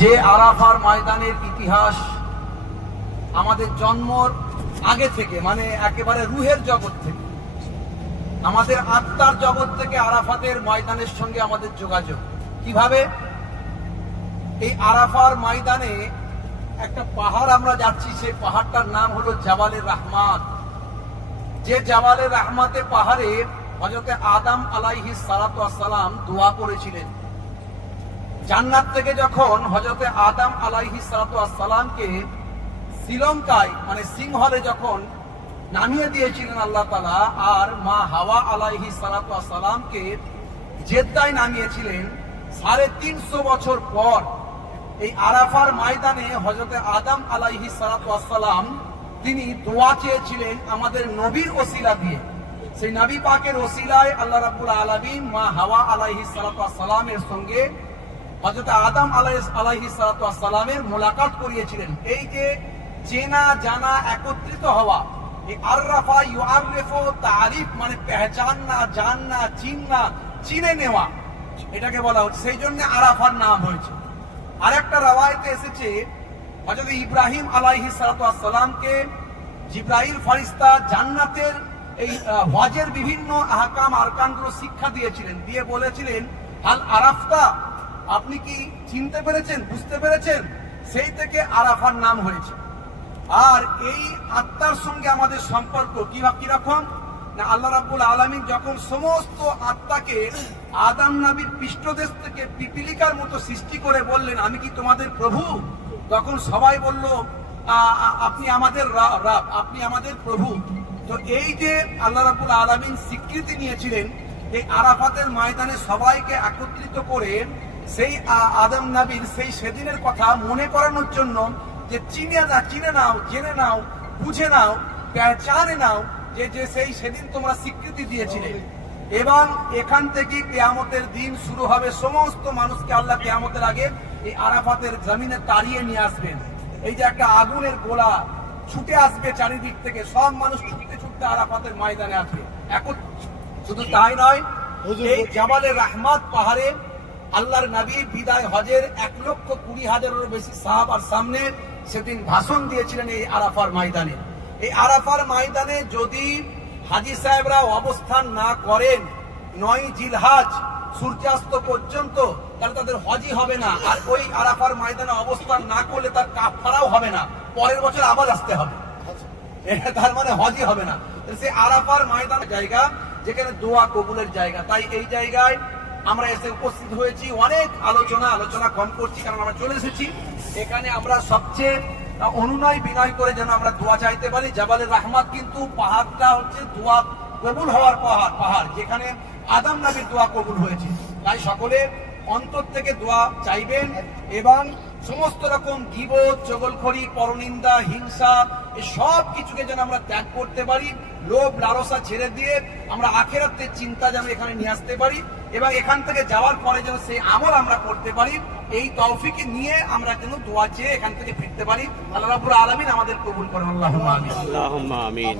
যে আরাফার ময়দানের ইতিহাস আমাদের জন্মর আগে থেকে, মানে একেবারে রুহের জগৎ থেকে, আমাদের আত্মার জগৎ থেকে আরাফাতের ময়দানের সঙ্গে আমাদের যোগাযোগ। কিভাবে? এই আরাফার ময়দানে একটা পাহাড় আমরা যাচ্ছি, সেই পাহাড়টার নাম হলো জাবালে রাহমাত। যে জাবালে রাহমাতে পাহাড়ে হযরতে আদম আলাইহিস সালাতু ওয়াস সালাম দোয়া করেছিলেন। জান্নাত থেকে যখন হযরতে আদম আলাইহিস সালাতু ওয়াস সালামকে শ্রীলঙ্কায়, মানে সিংহলে যখন নামিয়ে দিয়েছিলেন আল্লাহ তাআলা, আর মা হাওয়া আলাইহিস সালাতু ওয়াস সালামকে জেদ্দায় নামিয়েছিলেন, 350 বছর পর এই আরাফার ময়দানে হযরতে আদম আলাইহিস সালাতু ওয়াস সালাম তিনি দোয়া চেয়েছিলেন আমাদের নবীর ওসিলা দিয়ে। সেই নবী পাকের ওসিলায় আল্লাহ রাব্বুল আলামিন মা হাওয়া আলাইহিস সালাতু ওয়াস সালামের সঙ্গে হযরত আদম আলাইহিস সালাতু ওয়াস সালামের মোলাকাত করিয়েছিলেন। এই যে চেনা জানা একত্রিত হওয়া, এই আররাফা ইউআরিফু তারিফ, মানে পেহচাননা, জাননা, চিননা, চিনে নেওয়া, এটাকে বলা হচ্ছে। সেই জন্য আরাফার নাম হয়েছে। আরেকটা রওয়ায়েতে এসেছে হযরত ইব্রাহিম আলাইহিস সালাতু ওয়াস সালামকে জিবরাইল ফেরেশতা জান্নাতের এই হজের বিভিন্ন আহকাম আরকানগুলো শিক্ষা দিয়েছিলেন, দিয়ে বলেছিলেন, হাল আরাফতা, আপনি কি চিনতে পেরেছেন, বুঝতে পেরেছেন? সেই থেকে আরাফার নাম হয়েছে। আর এই আত্মার সঙ্গে আমাদের সম্পর্ক কিরকম না, আল্লাহ রাব্বুল আলামিন যখন সমস্ত আত্মাকে আদম নবীর পৃষ্ঠদেশ থেকে পিপিলিকার মতো সৃষ্টি করে বললেন, আমি কি তোমাদের প্রভু? তখন সবাই বলল, আপনি আমাদের রব, আপনি আমাদের প্রভু। তো এই যে আল্লাহ রাব্বুল আলামিন স্বীকৃতি নিয়েছিলেন এই আরাফাতের ময়দানে সবাইকে একত্রিত করে সেই আদম নবীর সেই সেদিনের কথা মনে করানোর জন্য, যে চিনে নাও, জেনে নাও, বুঝে নাও, পেহচানে নাও, যে সেই সেদিন তোমরা স্বীকৃতি দিয়েছিলে। এবং এখান থেকে কিয়ামতের দিন শুরু হবে। সমস্ত মানুষকে আল্লাহ কিয়ামতের আগে এই আরাফাতের জমিনে তাড়িয়ে নিয়ে আসবেন। এই যে একটা আগুনের গোলা ছুটে আসবে চারিদিক থেকে, সব মানুষ ছুটতে ছুটতে আরাফাতের ময়দানে আসবে। এখন শুধু তাই নয়, এই জাবালে রাহমাত পাহাড়ে আল্লাহর নবী বিদায় হজের 1,20,000-এরও বেশি সাহাবার সামনে সেদিন ভাষণ দিয়েছিলেন এই আরাফার ময়দানে। এই আরাফার ময়দানে যদি হাজী সাহেবরা অবস্থান না করেন 9 জিলহজ সূর্যাস্ত পর্যন্ত, তাহলে তাদের হজই হবে না। আর ওই আরাফার ময়দানে অবস্থান না করলে তার কাফারাও হবে না, পরের বছর আবার আসতে হবে, তার মানে হজই হবে না। সেই আরাফার ময়দান জায়গা যেখানে দোয়া কবুলের জায়গা। তাই এই জায়গায় আমরা এসে উপস্থিত হয়েছি। অনেক আলোচনা কম করছি, কারণ আমরা চলে এসেছি এখানে। আমরা সবচেয়ে অনুনয় বিনয় করে যেন আমরা দোয়া চাইতে পারি। জাবালে রাহমাত কিন্তু পাহাড়টা হচ্ছে দোয়া কবুল হওয়ার পাহাড়, যেখানে আদম নবীর দোয়া কবুল হয়েছে। তাই সকলে অন্তর থেকে দোয়া চাইবেন এবং সমস্ত রকম গীবত, চগলখড়ি, পরনিন্দা, হিংসা, এই সব কিছুকে যেন আমরা ত্যাগ করতে পারি। লোভ লালসা ছেড়ে দিয়ে আমরা আখিরাতের চিন্তা যেন এখানে নিয়ে আসতে পারি এবং এখান থেকে যাওয়ার পরে যেন সেই আমল আমরা করতে পারি। এই তৌফিক নিয়ে আমরা যেন দোয়া চেয়ে এখান থেকে ফিরতে পারি। আল্লাহ রাব্বুল আলামিন আমাদের কবুল করেন। আল্লাহুম্মা আমিন।